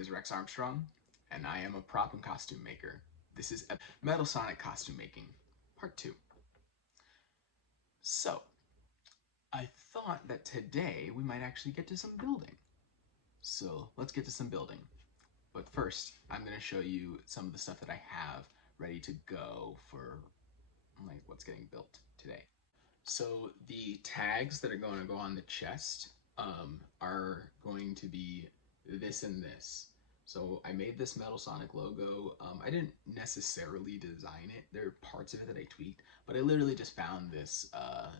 is Rex Armstrong, and I am a prop and costume maker. This is Metal Sonic Costume Making, Part 2. So, I thought that today we might actually get to some building. So, let's get to some building. But first, I'm going to show you some of the stuff that I have ready to go for like what's getting built today. So, the tags that are going to go on the chest are going to be this and this. So I made this Metal Sonic logo. I didn't necessarily design it. There are parts of it that I tweaked, but I literally just found this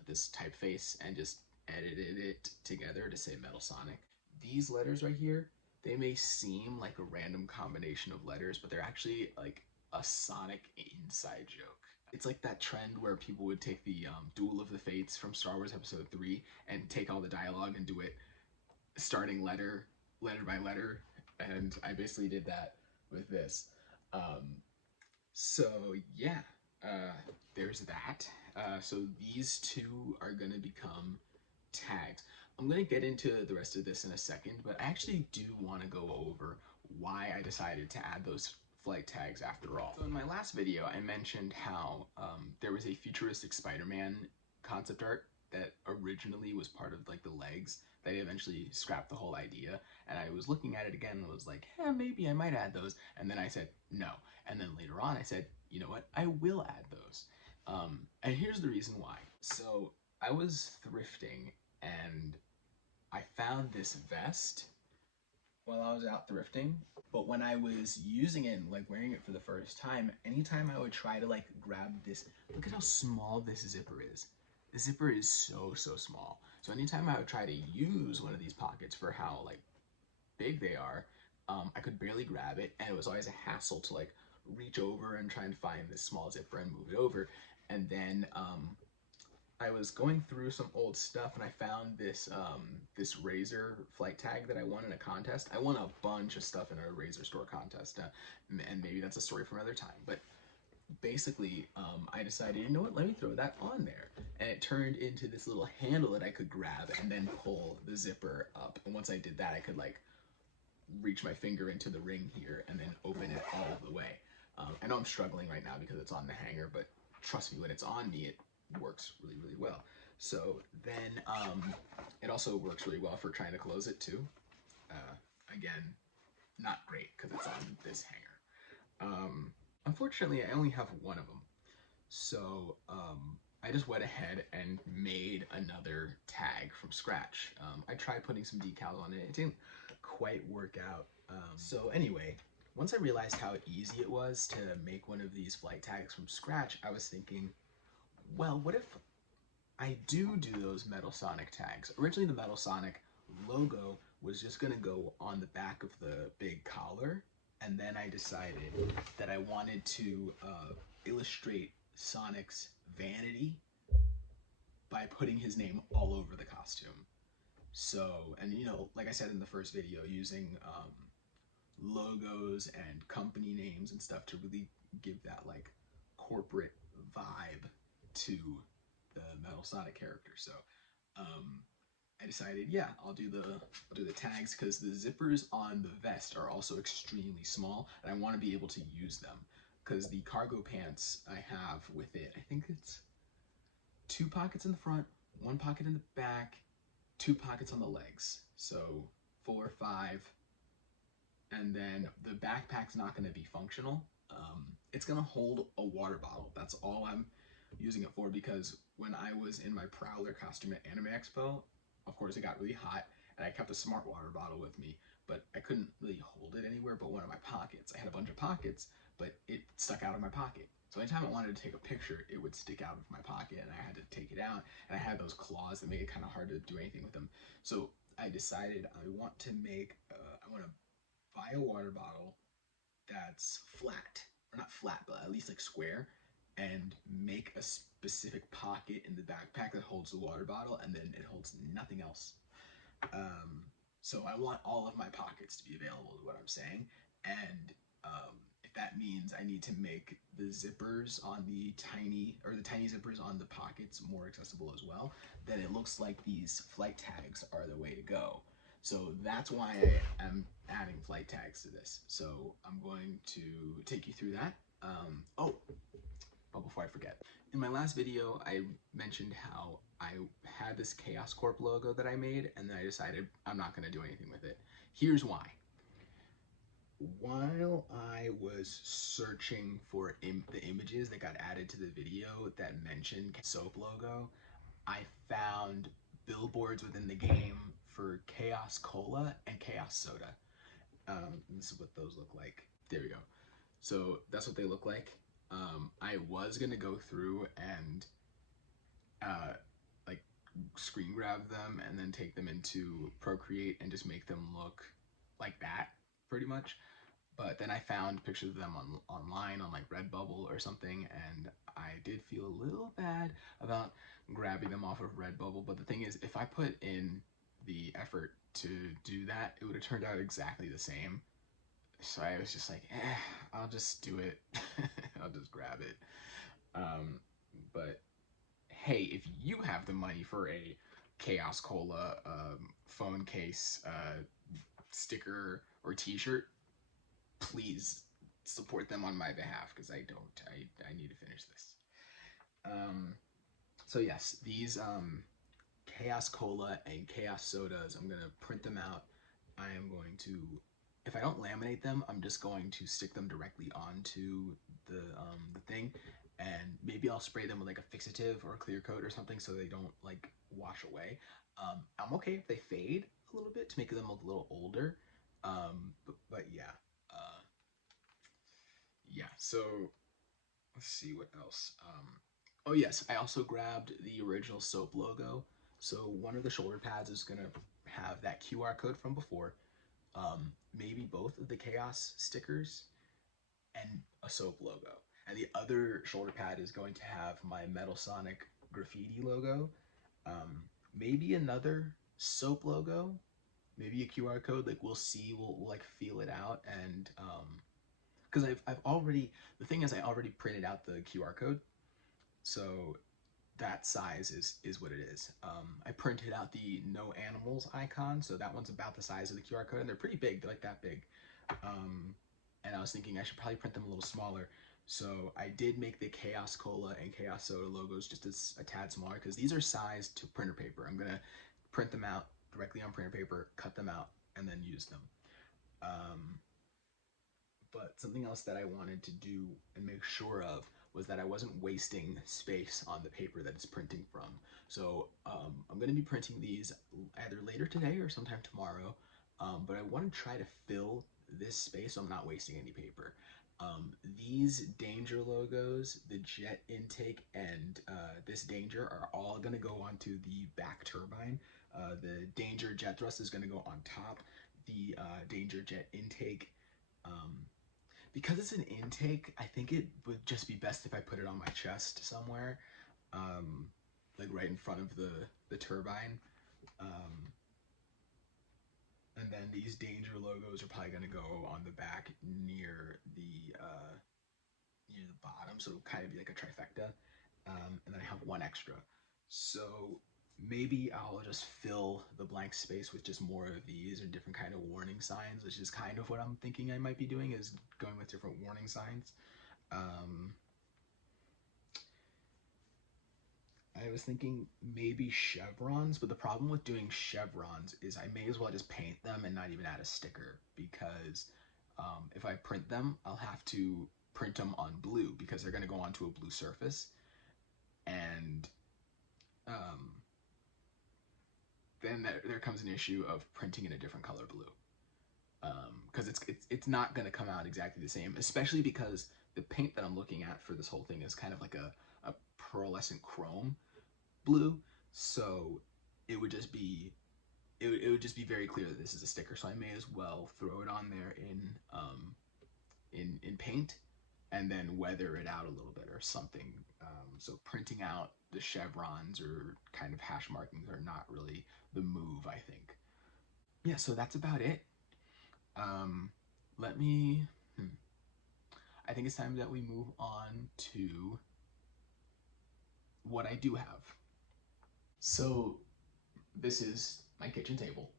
this typeface and just edited it together to say Metal Sonic. These letters right here, they may seem like a random combination of letters, but they're actually like a Sonic inside joke. It's like that trend where people would take the Duel of the Fates from Star Wars Episode 3 and take all the dialogue and do it starting letter by letter, and I basically did that with this. So yeah, there's that. So these two are gonna become tags. I'm gonna get into the rest of this in a second, but I actually do want to go over why I decided to add those flight tags after all. So in my last video, I mentioned how there was a futuristic Spider-Man concept art that originally was part of like the legs. They eventually scrapped the whole idea, and I was looking at it again and was like, maybe I might add those. And then I said no. And then later on I said, you know what, I will add those. And here's the reason why. So I was thrifting and I found this vest while I was out thrifting, but when I was using it and like wearing it for the first time, anytime I would try to like grab this, look at how small this zipper is. The zipper is so small. So anytime I would try to use one of these pockets for how like big they are, I could barely grab it, and it was always a hassle to like reach over and try and find this small zipper and move it over. And then I was going through some old stuff and I found this this Razer flight tag that I won in a contest. I won a bunch of stuff in a Razer store contest, and maybe that's a story for another time. But basically, I decided, you know what, let me throw that on there. And it turned into this little handle that I could grab and then pull the zipper up. And once I did that, I could like reach my finger into the ring here and then open it all the way. I know I'm struggling right now because it's on the hanger, but trust me, when it's on me, it works really well. So then it also works really well for trying to close it too. Again, not great because it's on this hanger. Unfortunately, I only have one of them. So I just went ahead and made another tag from scratch. I tried putting some decals on it. It didn't quite work out. So anyway, once I realized how easy it was to make one of these flight tags from scratch, I was thinking, well, what if I do those Metal Sonic tags? Originally, the Metal Sonic logo was just gonna go on the back of the big collar, and then I decided that I wanted to illustrate Sonic's vanity by putting his name all over the costume. So, and you know, like I said in the first video, using logos and company names and stuff to really give that like corporate vibe to the Metal Sonic character. So I decided, yeah, I'll do the tags because the zippers on the vest are also extremely small, and I want to be able to use them because the cargo pants I have with it, I think it's 2 pockets in the front, 1 pocket in the back, 2 pockets on the legs. So 4 or 5. And then the backpack's not going to be functional. It's going to hold a water bottle. That's all I'm using it for, because when I was in my Prowler costume at Anime Expo, of course it got really hot, and I kept a smart water bottle with me, but I couldn't really hold it anywhere but one of my pockets. I had a bunch of pockets, but it stuck out of my pocket. So anytime I wanted to take a picture, it would stick out of my pocket, and I had to take it out, and I had those claws that make it kind of hard to do anything with them. So I decided I want to make, I want to buy a water bottle that's flat, or not flat, but at least like square, and make a specific pocket in the backpack that holds the water bottle, and then it holds nothing else. So I want all of my pockets to be available, is what I'm saying. And if that means I need to make the zippers on the tiny zippers on the pockets more accessible as well, then it looks like these flight tags are the way to go. So that's why I am adding flight tags to this. So I'm going to take you through that. Oh, but before I forget, in my last video, I mentioned how I had this Chaos Corp logo that I made, and then I decided I'm not going to do anything with it. Here's why. While I was searching for the images that got added to the video that mentioned soap logo, I found billboards within the game for Chaos Cola and Chaos Soda. This is what those look like. There we go. So that's what they look like. I was gonna go through and like screen grab them and then take them into Procreate and just make them look like that, pretty much. But then I found pictures of them online on like Redbubble or something, and I did feel a little bad about grabbing them off of Redbubble. But the thing is, if I put in the effort to do that, it would have turned out exactly the same. So I was just like, I'll just do it. I'll just grab it. But hey, if you have the money for a Chaos Cola phone case, sticker, or t-shirt, please support them on my behalf, because I don't. I need to finish this. So yes, these Chaos Cola and Chaos Sodas, I'm going to print them out. I am going to, if I don't laminate them, I'm just going to stick them directly onto the thing, and maybe I'll spray them with like a fixative or a clear coat or something so they don't like wash away. I'm okay if they fade a little bit to make them look a little older. But yeah. Yeah, so let's see what else. Oh yes, I also grabbed the original soap logo. So one of the shoulder pads is gonna have that QR code from before, maybe both of the Chaos stickers, and a soap logo. And the other shoulder pad is going to have my Metal Sonic graffiti logo, maybe another soap logo, maybe a QR code. Like we'll see, we'll like feel it out, and because I've already, the thing is I already printed out the QR code, so that size is what it is. I printed out the no animals icon, so that one's about the size of the QR code, and they're pretty big. They're like that big. And I was thinking I should probably print them a little smaller. So I did make the Chaos Cola and Chaos Soda logos just a tad smaller, because these are sized to printer paper. I'm gonna print them out directly on printer paper, cut them out, and then use them. But something else that I wanted to do and make sure of was that I wasn't wasting space on the paper that it's printing from. So I'm going to be printing these either later today or sometime tomorrow, but I want to try to fill this space so I'm not wasting any paper. These Danger logos, the jet intake, and this Danger are all going to go onto the back turbine. The Danger jet thrust is going to go on top. The Danger jet intake, because it's an intake, I think it would just be best if I put it on my chest somewhere, like right in front of the turbine. And then these Danger logos are probably going to go on the back near the bottom, so it'll kind of be like a trifecta. And then I have one extra. So maybe I'll just fill the blank space with just more of these or different kind of warning signs, which is kind of what I'm thinking I might be doing, is going with different warning signs. I was thinking maybe chevrons, but the problem with doing chevrons is I may as well just paint them and not even add a sticker, because if I print them, I'll have to print them on blue because they're going to go onto a blue surface. And then there comes an issue of printing in a different color blue, because it's not going to come out exactly the same, especially because the paint that I'm looking at for this whole thing is kind of like a pearlescent chrome blue, so it would just be would just be very clear that this is a sticker. So I may as well throw it on there in paint and then weather it out a little bit or something. So printing out the chevrons or kind of hash markings are not really the move, I think. Yeah, so that's about it. Let me. I think it's time that we move on to what I do have. So this is my kitchen table.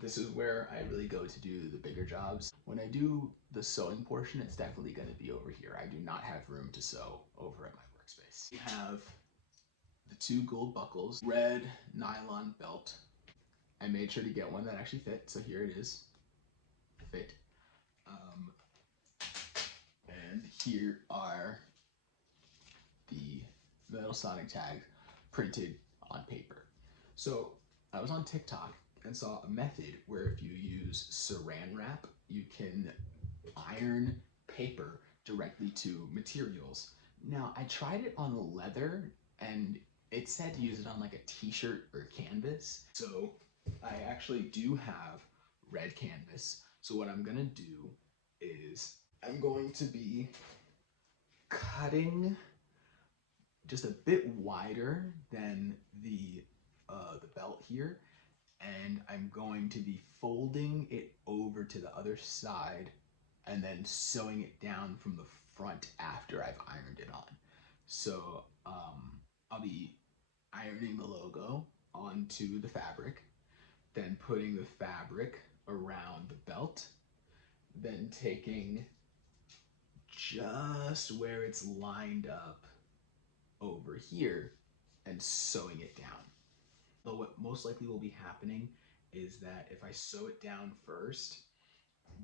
This is where I really go to do the bigger jobs. When I do the sewing portion, it's definitely going to be over here. I do not have room to sew over at my workspace. We have the 2 gold buckles, red nylon belt. I made sure to get one that actually fit, so here it is, fit. And here are the Metal Sonic tags printed on paper. So I was on TikTok and saw a method where if you use saran wrap, you can iron paper directly to materials. Now, I tried it on leather and it said to use it on like a t-shirt or canvas. So I actually do have red canvas. So what I'm gonna do is I'm going to be cutting just a bit wider than the belt here, and I'm going to be folding it over to the other side and then sewing it down from the front after I've ironed it on. So I'll be ironing the logo onto the fabric, then putting the fabric around the belt, then taking just where it's lined up over here and sewing it down. But what most likely will be happening is that if I sew it down first,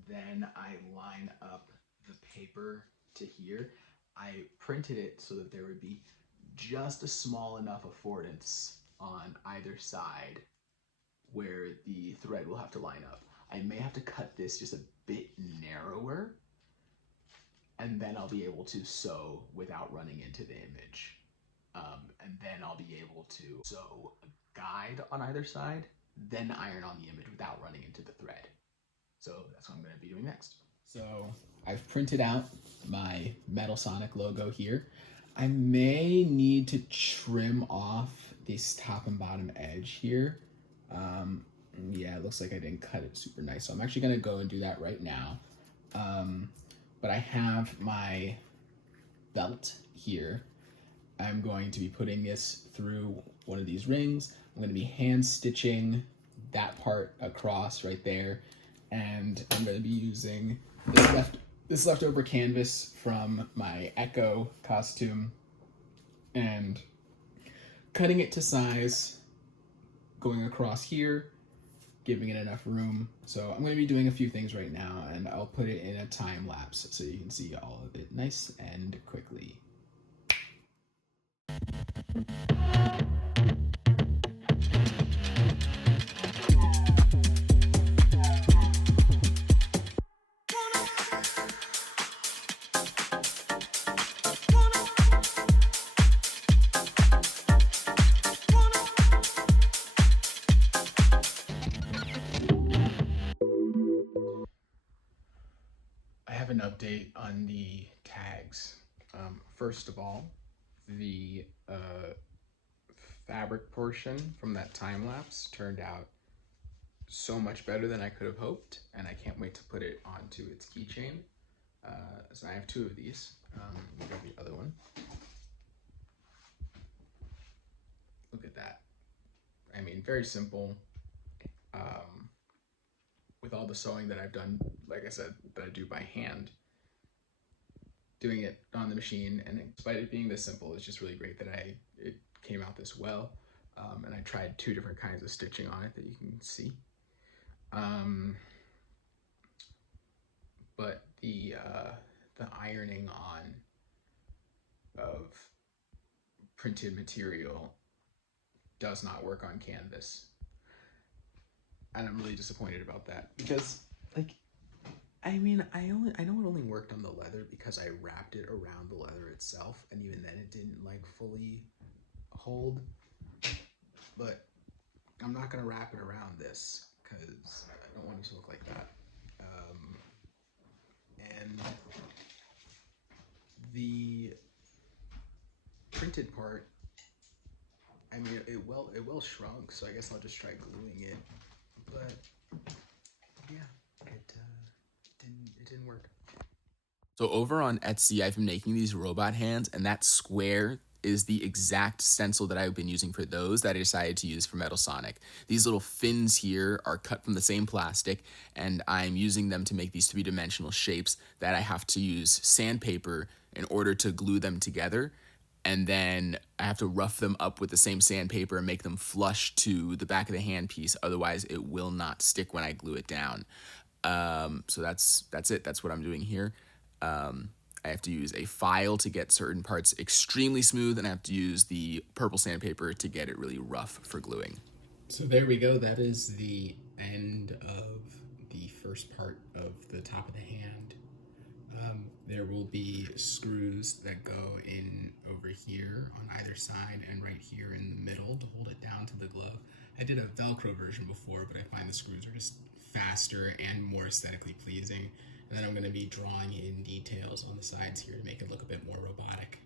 then I line up the paper to here. I printed it so that there would be just a small enough affordance on either side where the thread will have to line up. I may have to cut this just a bit narrower, and then I'll be able to sew without running into the image. And then I'll be able to sew a guide on either side, then iron on the image without running into the thread. So that's what I'm going to be doing next. So I've printed out my Metal Sonic logo here. I may need to trim off this top and bottom edge here. Yeah, it looks like I didn't cut it super nice. So I'm actually going to go and do that right now. But I have my belt here. I'm going to be putting this through one of these rings. I'm going to be hand stitching that part across right there. And I'm going to be using this leftover canvas from my Echo costume and cutting it to size, going across here, giving it enough room. So I'm going to be doing a few things right now, and I'll put it in a time lapse so you can see all of it nice and quickly. I have an update on the tags. First of all, the fabric portion from that time lapse turned out so much better than I could have hoped, and I can't wait to put it onto its keychain. So I have 2 of these. We got the other one. Look at that. I mean, very simple. With all the sewing that I've done, like I said, that I do by hand, doing it on the machine, and despite it being this simple, it's just really great that it came out this well. And I tried 2 different kinds of stitching on it that you can see. But the ironing on of printed material does not work on canvas. And I'm really disappointed about that because, like, I mean, I know it only worked on the leather because I wrapped it around the leather itself, and even then it didn't like fully hold. But I'm not gonna wrap it around this because I don't want it to look like that. And the printed part, I mean, it well shrunk, so I guess I'll just try gluing it. But yeah, it didn't work. So over on Etsy, I've been making these robot hands, and that square is the exact stencil that I've been using for those that I decided to use for Metal Sonic. These little fins here are cut from the same plastic, and I'm using them to make these three-dimensional shapes that I have to use sandpaper in order to glue them together. And then I have to rough them up with the same sandpaper and make them flush to the back of the handpiece. Otherwise, it will not stick when I glue it down. So that's it. That's what I'm doing here. I have to use a file to get certain parts extremely smooth, and I have to use the purple sandpaper to get it really rough for gluing. So there we go. That is the end of the first part of the top of the hand. There will be screws that go in over here on either side and right here in the middle to hold it down to the glove. I did a Velcro version before, but I find the screws are just faster and more aesthetically pleasing. And then I'm going to be drawing in details on the sides here to make it look a bit more robotic.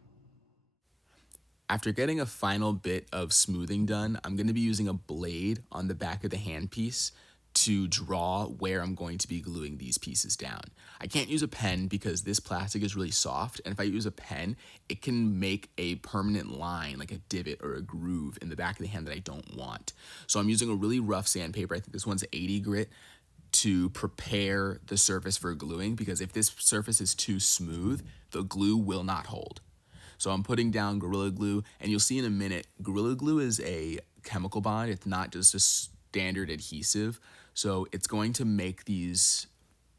After getting a final bit of smoothing done, I'm going to be using a blade on the back of the handpiece to draw where I'm going to be gluing these pieces down. I can't use a pen because this plastic is really soft, and if I use a pen, it can make a permanent line, like a divot or a groove in the back of the hand that I don't want. So I'm using a really rough sandpaper. I think this one's 80 grit to prepare the surface for gluing, because if this surface is too smooth, the glue will not hold. So I'm putting down Gorilla Glue, and you'll see in a minute, Gorilla Glue is a chemical bond. It's not just a standard adhesive. So it's going to make these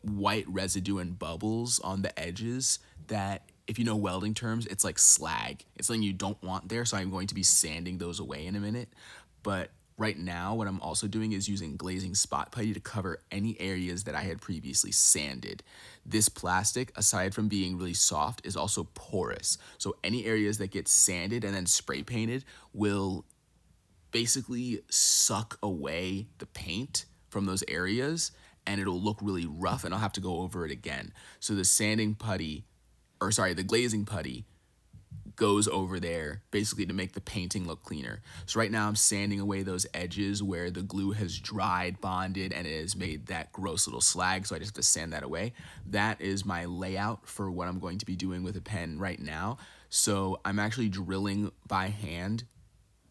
white residue and bubbles on the edges that, if you know welding terms, it's like slag. It's something you don't want there, so I'm going to be sanding those away in a minute. But right now, what I'm also doing is using glazing spot putty to cover any areas that I had previously sanded. This plastic, aside from being really soft, is also porous. So any areas that get sanded and then spray painted will basically suck away the paint from those areas, and it'll look really rough, and I'll have to go over it again. So the glazing putty goes over there basically to make the painting look cleaner. So right now I'm sanding away those edges where the glue has dried, bonded, and it has made that gross little slag, so I just have to sand that away. That is my layout for what I'm going to be doing with a pen right now. So I'm actually drilling by hand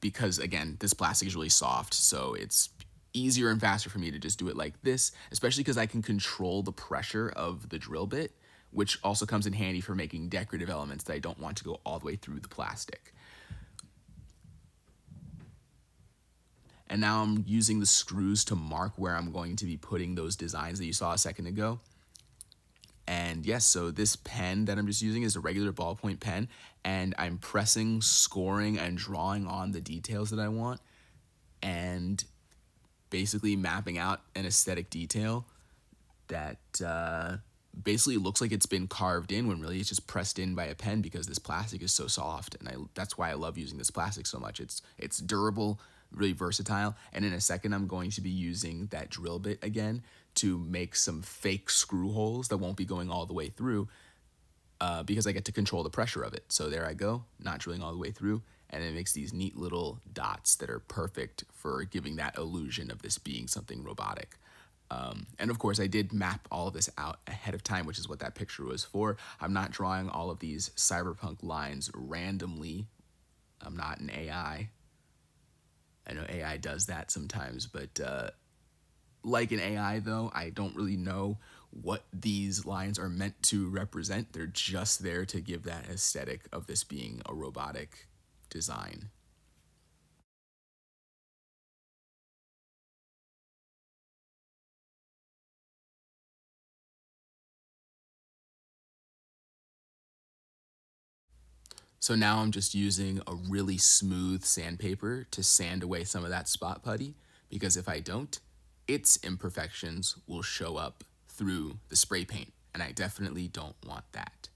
because, again, this plastic is really soft, so it's easier and faster for me to just do it like this, especially because I can control the pressure of the drill bit, which also comes in handy for making decorative elements that I don't want to go all the way through the plastic. And now I'm using the screws to mark where I'm going to be putting those designs that you saw a second ago. And yes, so this pen that I'm just using is a regular ballpoint pen, and I'm pressing, scoring, and drawing on the details that I want, and basically mapping out an aesthetic detail that basically looks like it's been carved in when really it's just pressed in by a pen, because this plastic is so soft, and that's why I love using this plastic so much. It's durable, really versatile, and in a second I'm going to be using that drill bit again to make some fake screw holes that won't be going all the way through, because I get to control the pressure of it. So there I go, not drilling all the way through, and it makes these neat little dots that are perfect for giving that illusion of this being something robotic. And of course, I did map all of this out ahead of time, which is what that picture was for. I'm not drawing all of these cyberpunk lines randomly. I'm not an AI. I know AI does that sometimes, but like an AI, though, I don't really know what these lines are meant to represent. They're just there to give that aesthetic of this being a robotic design. So now I'm just using a really smooth sandpaper to sand away some of that spot putty, because if I don't, its imperfections will show up through the spray paint, and I definitely don't want that.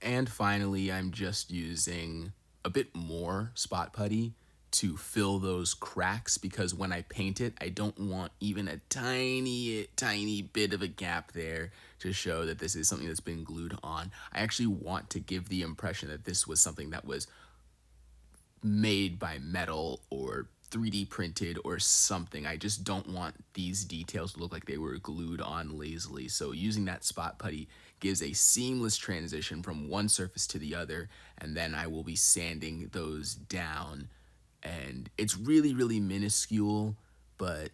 And finally, I'm just using a bit more spot putty to fill those cracks, because when I paint it, I don't want even a tiny bit of a gap there to show that this is something that's been glued on. I actually want to give the impression that this was something that was made by metal or 3D printed or something. I just don't want these details to look like they were glued on lazily. So using that spot putty gives a seamless transition from one surface to the other, and then I will be sanding those down. And it's really, really minuscule, but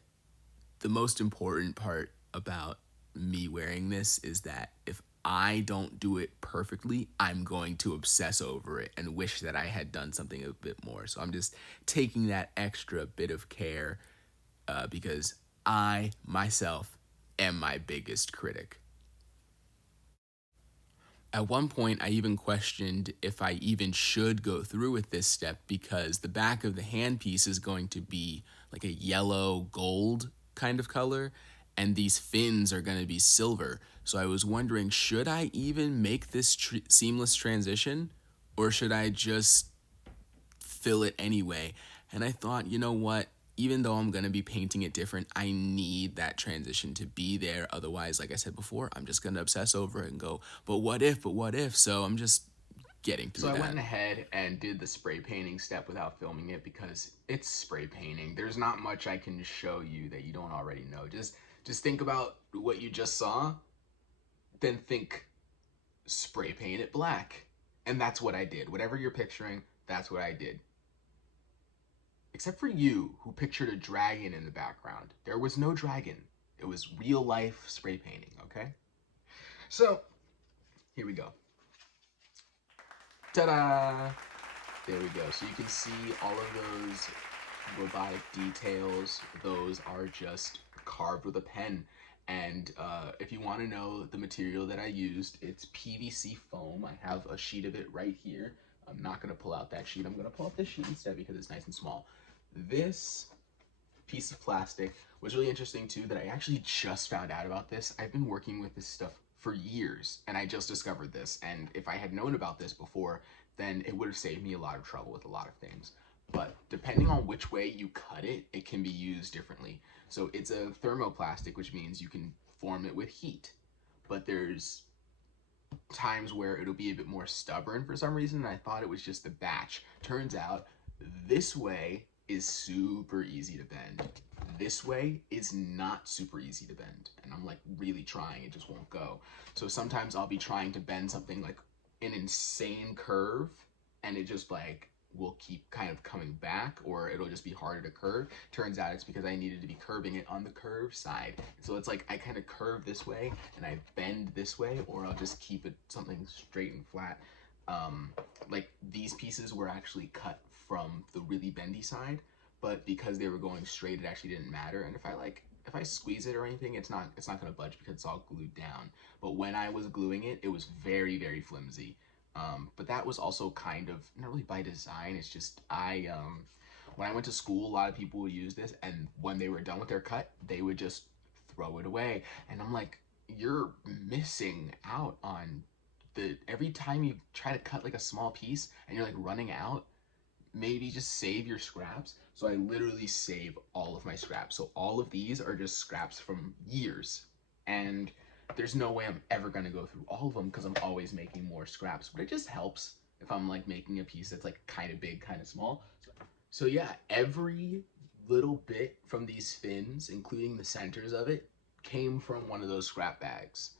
the most important part about me wearing this is that if I don't do it perfectly, I'm going to obsess over it and wish that I had done something a bit more. So I'm just taking that extra bit of care because I myself am my biggest critic. At one point, I even questioned if I even should go through with this step because the back of the handpiece is going to be like a yellow gold kind of color, and these fins are going to be silver. So I was wondering, should I even make this seamless transition, or should I just fill it anyway? And I thought, you know what? Even though I'm going to be painting it different, I need that transition to be there. Otherwise, like I said before, I'm just going to obsess over it and go, but what if, but what if? So I'm just getting through that. So I went ahead and did the spray painting step without filming it because it's spray painting. There's not much I can show you that you don't already know. Just think about what you just saw, then think spray paint it black. And that's what I did. Whatever you're picturing, that's what I did. Except for you, who pictured a dragon in the background. There was no dragon. It was real life spray painting, okay? So, here we go. Ta-da! There we go. So you can see all of those robotic details. Those are just carved with a pen. And if you want to know the material that I used, it's PVC foam. I have a sheet of it right here. I'm not going to pull out that sheet. I'm going to pull out this sheet instead because it's nice and small. This piece of plastic was really interesting too, that I actually just found out about this. I've been working with this stuff for years and I just discovered this. And if I had known about this before, then it would have saved me a lot of trouble with a lot of things. But depending on which way you cut it, it can be used differently. So it's a thermoplastic, which means you can form it with heat. But there's times where it'll be a bit more stubborn for some reason, and I thought it was just the batch. Turns out this way is super easy to bend. This way is not super easy to bend. And I'm like really trying, it just won't go. So sometimes I'll be trying to bend something like an insane curve and it just like will keep kind of coming back, or it'll just be harder to curve. Turns out it's because I needed to be curving it on the curve side. So it's like I kind of curve this way and I bend this way, or I'll just keep it something straight and flat. Like these pieces were actually cut from the really bendy side, but because they were going straight, it actually didn't matter. And if I squeeze it or anything, it's not going to budge because it's all glued down. But when I was gluing it, it was very, very flimsy. But that was also kind of not really by design. It's just when I went to school, a lot of people would use this, and when they were done with their cut, they would just throw it away. And I'm like, you're missing out on every time you try to cut like a small piece and you're like running out, maybe just save your scraps. So I literally save all of my scraps. So all of these are just scraps from years. And there's no way I'm ever gonna go through all of them because I'm always making more scraps. But it just helps if I'm like making a piece that's like kind of big, kind of small. So yeah, every little bit from these fins, including the centers of it, came from one of those scrap bags.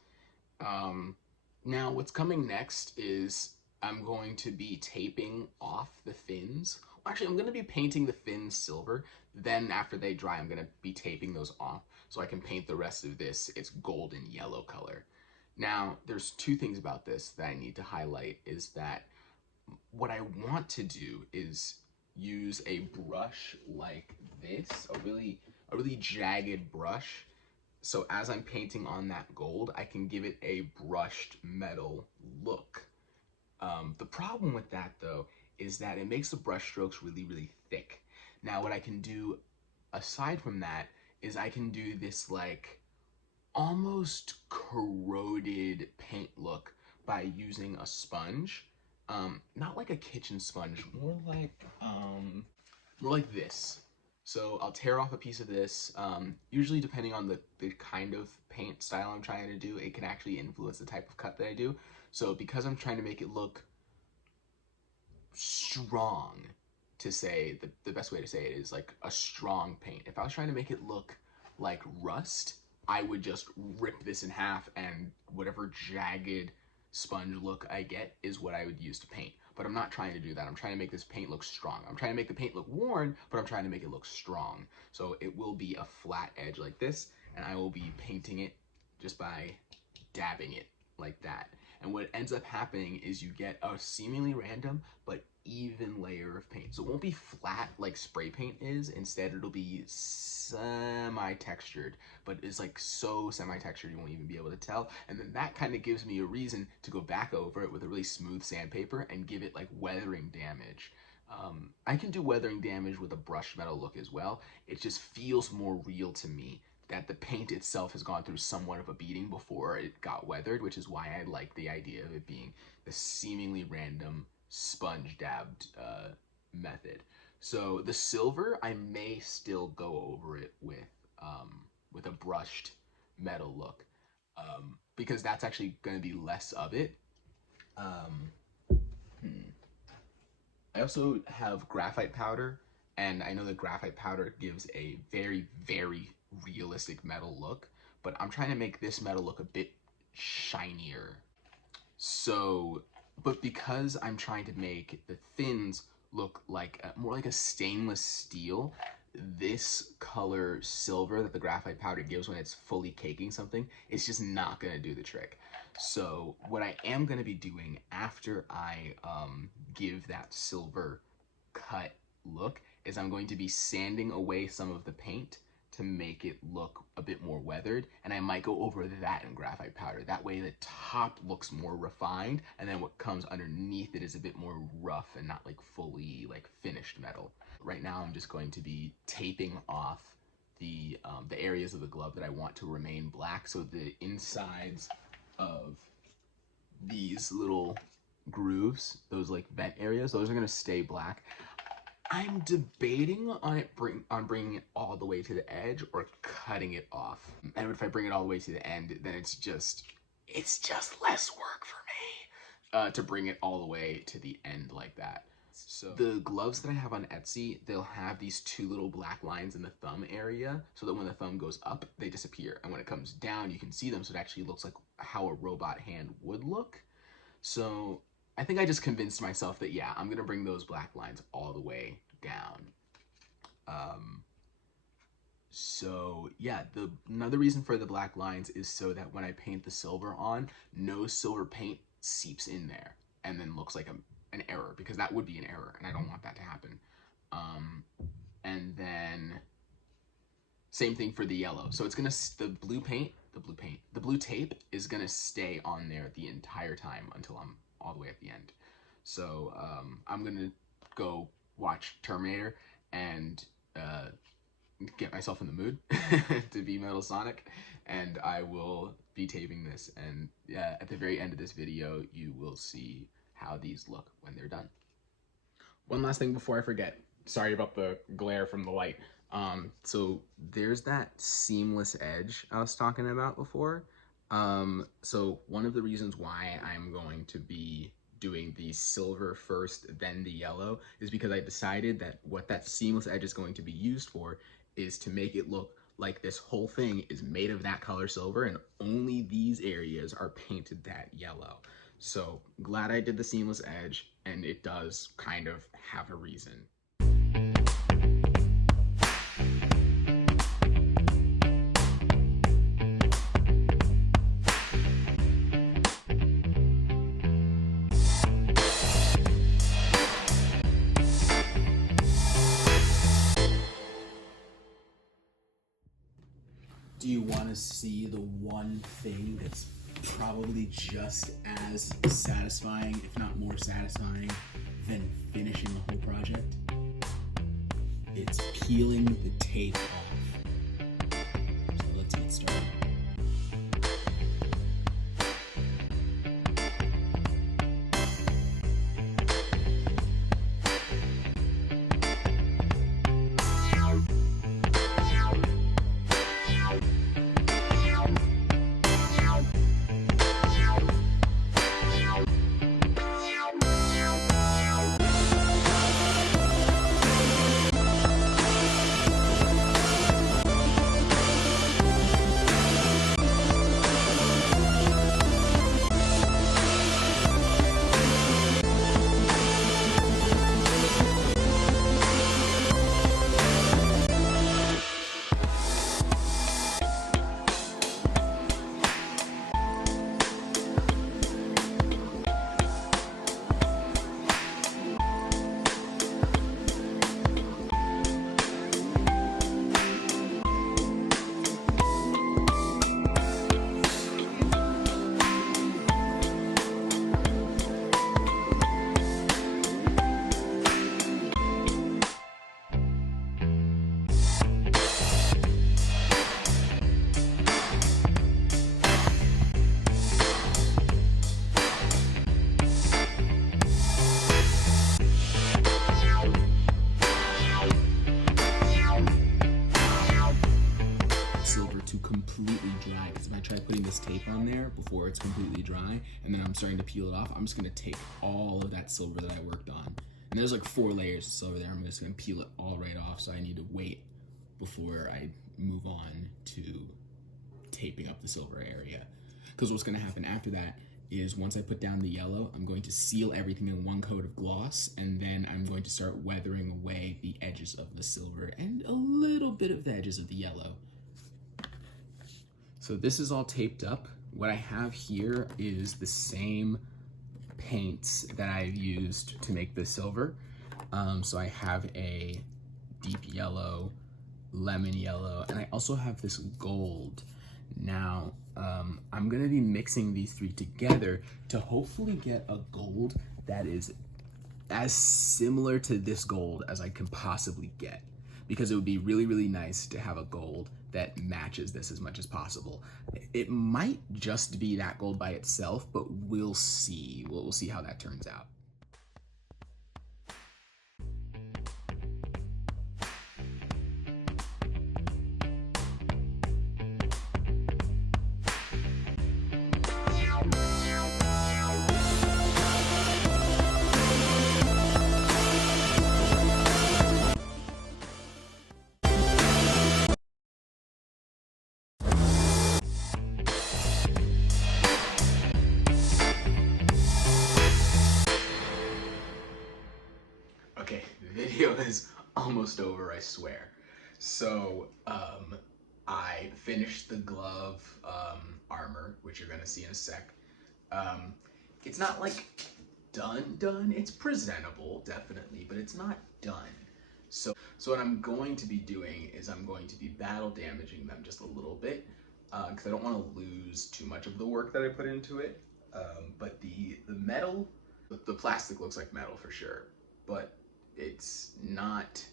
Now what's coming next is I'm going to be taping off the fins. Actually, I'm going to be painting the fins silver. Then after they dry, I'm going to be taping those off so I can paint the rest of this its golden yellow color. Now, there's two things about this that I need to highlight is that what I want to do is use a brush like this, a really jagged brush. So as I'm painting on that gold, I can give it a brushed metal look. The problem with that though is that it makes the brush strokes really, really thick. Now what I can do aside from that is I can do this like almost corroded paint look by using a sponge. Not like a kitchen sponge, more like this. So I'll tear off a piece of this. Usually depending on the kind of paint style I'm trying to do, it can actually influence the type of cut that I do. So because I'm trying to make it look strong, to say, the best way to say it is like a strong paint. If I was trying to make it look like rust, I would just rip this in half, and whatever jagged sponge look I get is what I would use to paint. But I'm not trying to do that. I'm trying to make this paint look strong. I'm trying to make the paint look worn, but I'm trying to make it look strong. So it will be a flat edge like this, and I will be painting it just by dabbing it like that. And what ends up happening is you get a seemingly random but even layer of paint. So it won't be flat like spray paint is. Instead, it'll be semi-textured, but it's like so semi-textured you won't even be able to tell. And then that kind of gives me a reason to go back over it with a really smooth sandpaper and give it like weathering damage. I can do weathering damage with a brushed metal look as well. It just feels more real to me that the paint itself has gone through somewhat of a beating before it got weathered, which is why I like the idea of it being the seemingly random sponge dabbed method. So the silver, I may still go over it with a brushed metal look, because that's actually going to be less of it. I also have graphite powder, and I know that graphite powder gives a very, very realistic metal look, but I'm trying to make this metal look a bit shinier. So, but because I'm trying to make the thins look like more like a stainless steel, this color silver that the graphite powder gives when it's fully caking something, it's just not gonna do the trick. So what I am gonna be doing after I give that silver cut look is I'm going to be sanding away some of the paint to make it look a bit more weathered, and I might go over that in graphite powder. That way the top looks more refined, and then what comes underneath it is a bit more rough and not like fully like finished metal. Right now I'm just going to be taping off the areas of the glove that I want to remain black, so the insides of these little grooves, those like vent areas, those are gonna stay black. I'm debating on bringing it all the way to the edge or cutting it off. And if I bring it all the way to the end, then it's just less work for me to bring it all the way to the end like that. So the gloves that I have on Etsy, they'll have these two little black lines in the thumb area, so that when the thumb goes up, they disappear. And when it comes down, you can see them, so it actually looks like how a robot hand would look. So I think I just convinced myself that, yeah, I'm gonna bring those black lines all the way down. So yeah, another reason for the black lines is so that when I paint the silver on, no silver paint seeps in there and then looks like an error, because that would be an error and I don't want that to happen. And then same thing for the yellow. So it's gonna, the blue tape is gonna stay on there the entire time until I'm all the way at the end. So I'm gonna go watch Terminator and get myself in the mood to be Metal Sonic, and I will be taping this, and at the very end of this video you will see how these look when they're done. One last thing before I forget, sorry about the glare from the light. So there's that seamless edge I was talking about before. So one of the reasons why I'm going to be doing the silver first, then the yellow, is because I decided that what that seamless edge is going to be used for is to make it look like this whole thing is made of that color silver and only these areas are painted that yellow. So glad I did the seamless edge, and it does kind of have a reason. Do you want to see the one thing that's probably just as satisfying, if not more satisfying, than finishing the whole project? It's peeling the tape off. So let's get started. before it's completely dry, and then I'm starting to peel it off. I'm just gonna take all of that silver that I worked on. And there's like 4 layers of silver there. I'm just gonna peel it all right off, so I need to wait before I move on to taping up the silver area. Because what's gonna happen after that is once I put down the yellow, I'm going to seal everything in one coat of gloss, and then I'm going to start weathering away the edges of the silver and a little bit of the edges of the yellow. So this is all taped up. What I have here is the same paints that I've used to make the silver. So I have a deep yellow, lemon yellow, and I also have this gold. Now, I'm gonna be mixing these 3 together to hopefully get a gold that is as similar to this gold as I can possibly get, because it would be really, really nice to have a gold that matches this as much as possible. It might just be that gold by itself, but we'll see. We'll see how that turns out. Okay, the video is almost over, I swear. So, I finished the glove armor, which you're gonna see in a sec. It's not like done. It's presentable, definitely, but it's not done. So what I'm going to be doing is I'm going to be battle damaging them just a little bit, because I don't want to lose too much of the work that I put into it. But the metal, the plastic looks like metal for sure, but it's not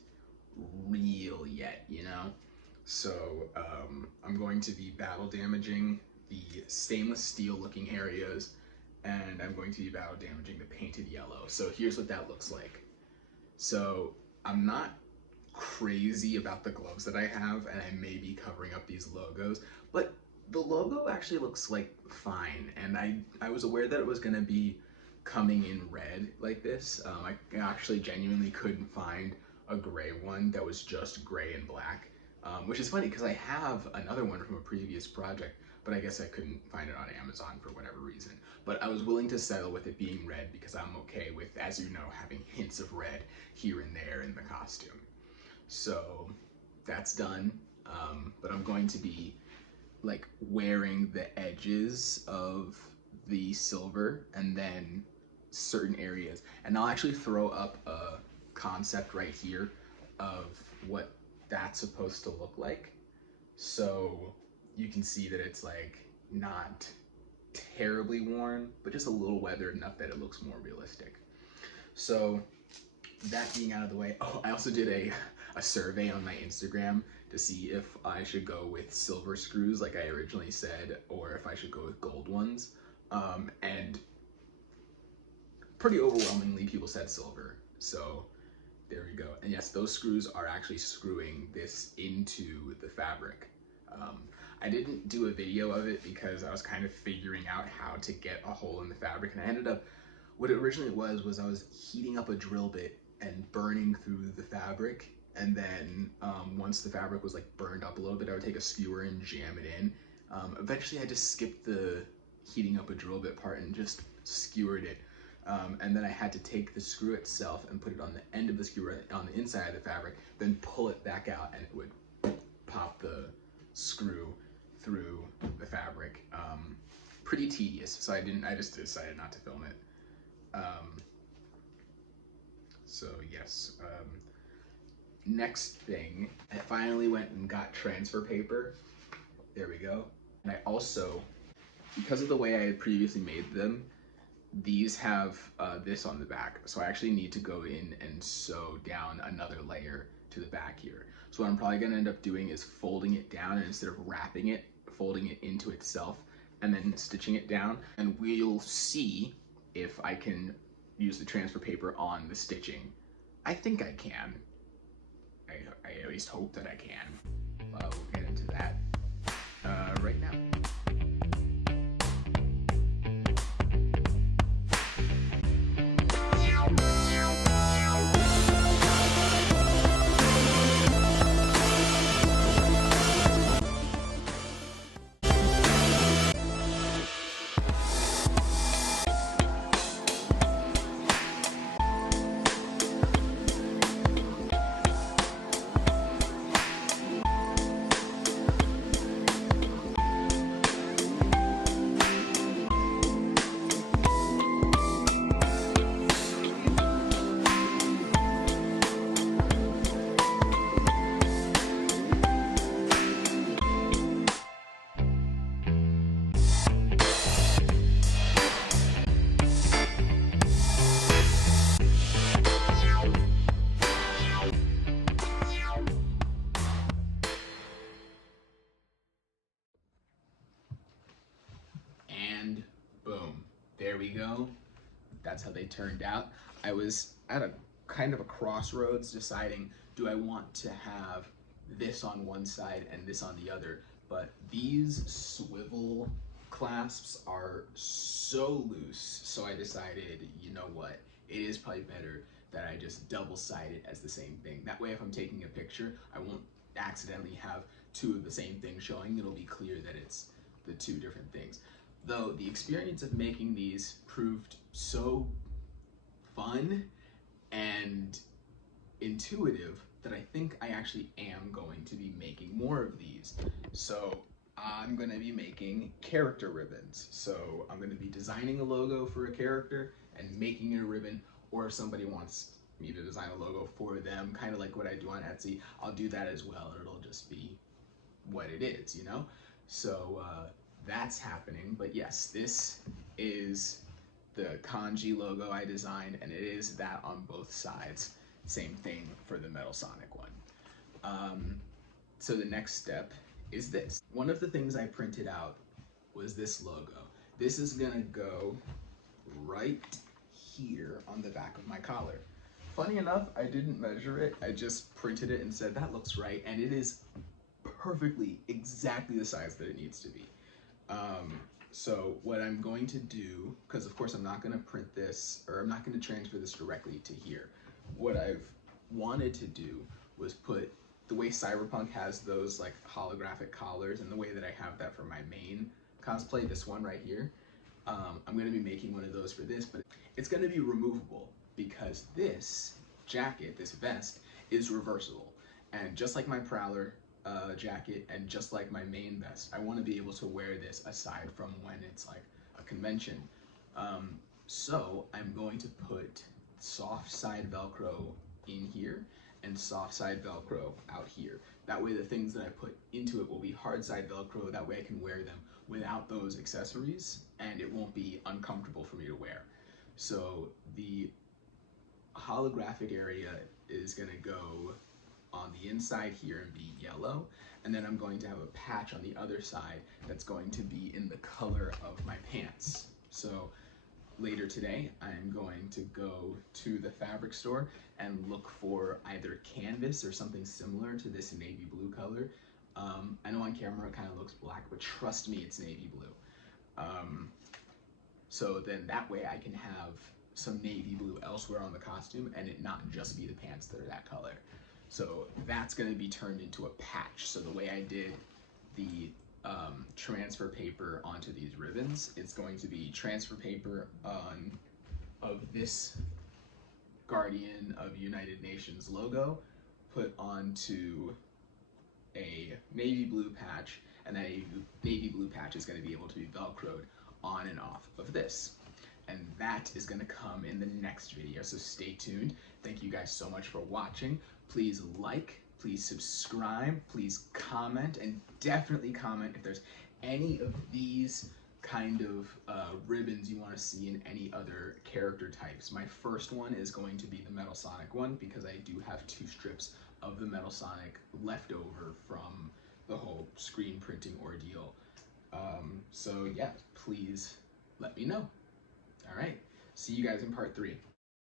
real yet, you know? So I'm going to be battle damaging the stainless steel looking areas, and I'm going to be battle damaging the painted yellow. So here's what that looks like. So I'm not crazy about the gloves that I have, and I may be covering up these logos, but the logo actually looks like fine, and I was aware that it was gonna be coming in red like this. I actually genuinely couldn't find a gray one that was just gray and black, which is funny because I have another one from a previous project, but I guess I couldn't find it on Amazon for whatever reason. But I was willing to settle with it being red because I'm okay with, as you know, having hints of red here and there in the costume. So that's done, but I'm going to be like wearing the edges of the silver and then certain areas, and I'll actually throw up a concept right here of what that's supposed to look like, so you can see that it's like not terribly worn, but just a little weathered enough that it looks more realistic. So that being out of the way, oh, I also did a survey on my Instagram to see if I should go with silver screws like I originally said, or if I should go with gold ones. And pretty overwhelmingly people said silver. So there we go. And yes, those screws are actually screwing this into the fabric. I didn't do a video of it because I was kind of figuring out how to get a hole in the fabric, and I ended up, what it originally was I was heating up a drill bit and burning through the fabric, and then once the fabric was like burned up a little bit, I would take a skewer and jam it in. Eventually I just skipped the heating up a drill bit part and just skewered it. And then I had to take the screw itself and put it on the end of the skewer on the inside of the fabric, then pull it back out, and it would pop the screw through the fabric. Pretty tedious, so I just decided not to film it. So yes, next thing, I finally went and got transfer paper. There we go. And I also, because of the way I had previously made them, these have this on the back. So I actually need to go in and sew down another layer to the back here. So what I'm probably gonna end up doing is folding it down, and instead of wrapping it, folding it into itself and then stitching it down. And we'll see if I can use the transfer paper on the stitching. I think I can. I at least hope that I can. We'll get into that right now. go. That's how they turned out. I was at a kind of a crossroads deciding, do I want to have this on one side and this on the other? But these swivel clasps are so loose, so I decided, you know what, it is probably better that I just double side it as the same thing. That way if I'm taking a picture, I won't accidentally have two of the same thing showing. It'll be clear that it's the two different things. Though the experience of making these proved so fun and intuitive that I think I actually am going to be making more of these. So I'm going to be making character ribbons. So I'm going to be designing a logo for a character and making it a ribbon, or if somebody wants me to design a logo for them, kind of like what I do on Etsy, I'll do that as well. It'll just be what it is, you know? So that's happening. But yes, this is the kanji logo I designed, and it is that on both sides. Same thing for the Metal Sonic one. So the next step is this. One of the things I printed out was this logo. This is gonna go right here on the back of my collar. Funny enough, I didn't measure it. I just printed it and said, that looks right. And it is perfectly, exactly the size that it needs to be. So what I'm going to do, because of course I'm not going to print this, or I'm not going to transfer this directly to here. What I've wanted to do was put, the way Cyberpunk has those like holographic collars, and the way that I have that for my main cosplay, this one right here, I'm going to be making one of those for this, but it's going to be removable because this jacket, this vest, is reversible. And just like my Prowler jacket and just like my main vest, I want to be able to wear this aside from when it's like a convention. So I'm going to put soft side Velcro in here and soft side Velcro out here. That way the things that I put into it will be hard side Velcro, that way I can wear them without those accessories and it won't be uncomfortable for me to wear. So the holographic area is gonna go on the inside here and be yellow, and then I'm going to have a patch on the other side that's going to be in the color of my pants. So later today, I'm going to go to the fabric store and look for either canvas or something similar to this navy blue color. I know on camera it kind of looks black, but trust me, it's navy blue. So then that way I can have some navy blue elsewhere on the costume and it not just be the pants that are that color. So that's going to be turned into a patch. So the way I did the transfer paper onto these ribbons, it's going to be transfer paper of this Guardian of United Nations logo put onto a navy blue patch, and that navy blue patch is going to be able to be Velcroed on and off of this. And that is going to come in the next video, so stay tuned. Thank you guys so much for watching. Please like, please subscribe, please comment, and definitely comment if there's any of these kind of ribbons you want to see in any other character types. My first one is going to be the Metal Sonic one because I do have 2 strips of the Metal Sonic left over from the whole screen printing ordeal. So yeah, please let me know. All right, see you guys in part 3.